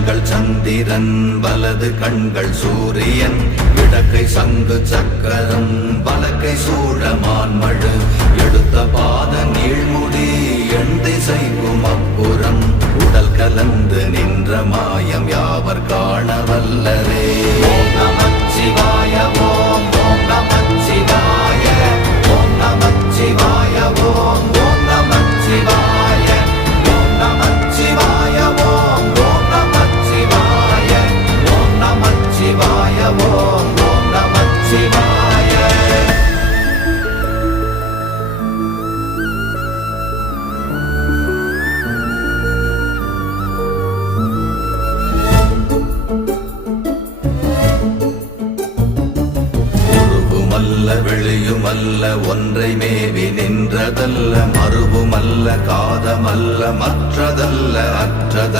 கண்கள் சந்திரன் வலது கண்கள் சூரியன் இடக்கை சங்கு சக்கரம் வலக்கை சூழமான்மழு எடுத்த பாத நீழ்முடி எண் திசைக்கும் அப்புறம் உடல் கலந்து நின்ற மாயம் யாவர் காண வல்லரே. ஓம் நமச்சிவாய ஓம் ஓம் நமச்சிவாய ஓம் நமச்சிவாய ஓம் ஓம் நமச்சிவாய ஓம் நமச்சிவாய ஓம் ஓம் நமச்சிவாய ஓம் நமச்சிவாய ஓம் ஓம் நமச்சிவாய. வெளியுமல்ல ஒன்றை மேவி நின்றதல்ல மறுவுமல்ல காதமல்ல மற்றதல்ல அற்றதல்ல